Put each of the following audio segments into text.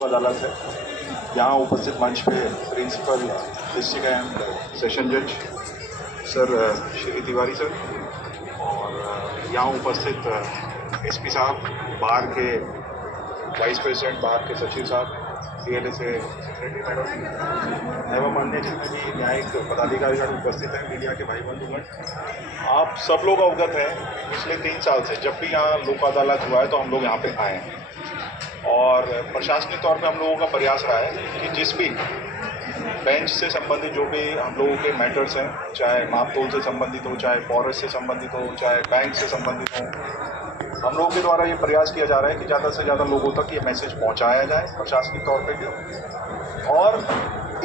अदालत है। यहाँ उपस्थित मंच पे प्रिंसिपल डिस्ट्रिक्ट एंड सेशन जज सर श्री तिवारी सर और यहाँ उपस्थित एसपी साहब, बार के वाइस प्रेसिडेंट, बार के सचिव साहब, डीएलए से सेक्रेटरी मैडम एवं अन्य जितने भी न्यायिक पदाधिकारीगण उपस्थित हैं, मीडिया के भाई बंधुगण, आप सब लोग अवगत हैं पिछले 3 साल से जब भी यहाँ लोक अदालत हुआ है तो हम लोग यहाँ पे आए हैं और प्रशासनिक तौर पे हम लोगों का प्रयास रहा है कि जिस भी बेंच से संबंधित जो भी हम लोगों के मैटर्स हैं, चाहे मापतोल से संबंधित हो, चाहे फॉरेस्ट से संबंधित हो, चाहे बैंक से संबंधित हो, हम लोगों के द्वारा ये प्रयास किया जा रहा है कि ज़्यादा से ज़्यादा लोगों तक ये मैसेज पहुंचाया जाए प्रशासनिक तौर पे भी। और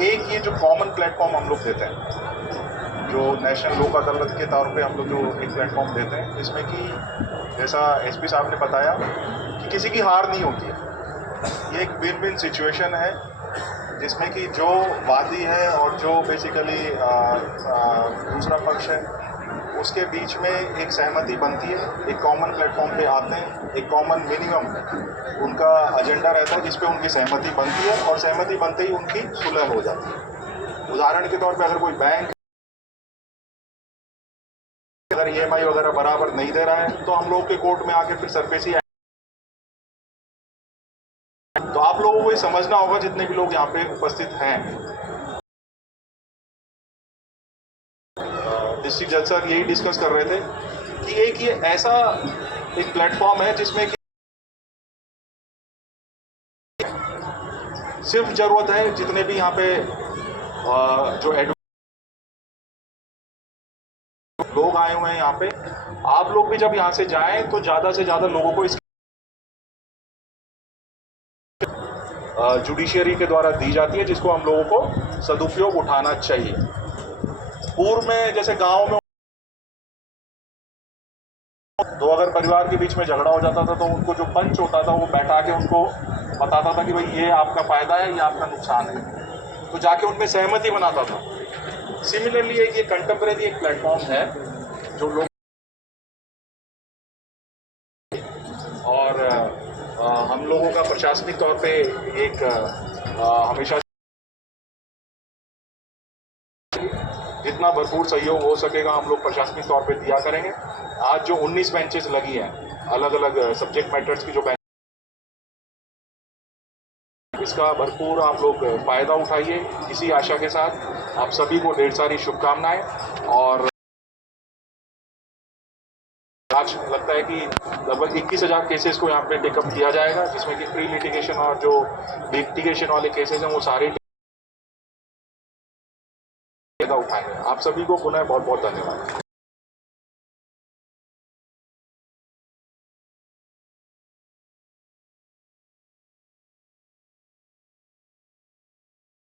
एक ये जो कॉमन प्लेटफॉर्म हम लोग देते हैं, जो नेशनल लोक अदालत के तौर पे हम लोग जो एक प्लेटफॉर्म देते हैं, जिसमें कि जैसा एसपी साहब ने बताया कि किसी की हार नहीं होती है, ये एक विन विन सिचुएशन है जिसमें कि जो वादी है और जो बेसिकली दूसरा पक्ष है उसके बीच में एक सहमति बनती है, एक कॉमन प्लेटफॉर्म पे आते हैं, एक कॉमन मिनिमम उनका एजेंडा रहता है जिस पे उनकी सहमति बनती है और सहमति बनते ही उनकी सुलह हो जाती है। उदाहरण के तौर पे अगर कोई बैंक अगर ईएमआई वगैरह बराबर नहीं दे रहा है तो हम लोग के कोर्ट में आके फिर सरफेसी, तो आप लोगों को ये समझना होगा जितने भी लोग यहाँ पे उपस्थित हैं। डिस्ट्रिक्ट जज सर यही डिस्कस कर रहे थे कि एक ये ऐसा एक प्लेटफॉर्म है जिसमें कि सिर्फ जरूरत है जितने भी यहाँ पे जो लोग आए हुए हैं यहाँ पे, आप लोग भी जब यहाँ से जाएं तो ज़्यादा से ज़्यादा लोगों को इस जुडिशियरी के द्वारा दी जाती है, जिसको हम लोगों को सदुपयोग उठाना चाहिए। पूर्व में जैसे गांव में तो अगर परिवार के बीच में झगड़ा हो जाता था तो उनको जो पंच होता था वो बैठा के उनको बताता था कि भाई ये आपका फायदा है, ये आपका नुकसान है, तो जाके उनमें सहमति बनाता था। सिमिलरली एक ये कंटेम्परेरी एक प्लेटफॉर्म है जो लोग और हम लोगों का प्रशासनिक तौर पे एक हमेशा जितना भरपूर सहयोग हो सकेगा हम लोग प्रशासनिक तौर पे दिया करेंगे। आज जो 19 बेंचेस लगी हैं अलग अलग सब्जेक्ट मैटर्स की जो बेंच, इसका भरपूर आप लोग फायदा उठाइए। इसी आशा के साथ आप सभी को ढेर सारी शुभकामनाएं। और आज लगता है कि लगभग 21,000 केसेस को यहाँ पे टेकअप किया जाएगा, जिसमें कि प्री लिटिगेशन और जो लिटिगेशन वाले केसेस हैं वो सारे उठाएंगे। आप सभी को पुनः बहुत बहुत धन्यवाद।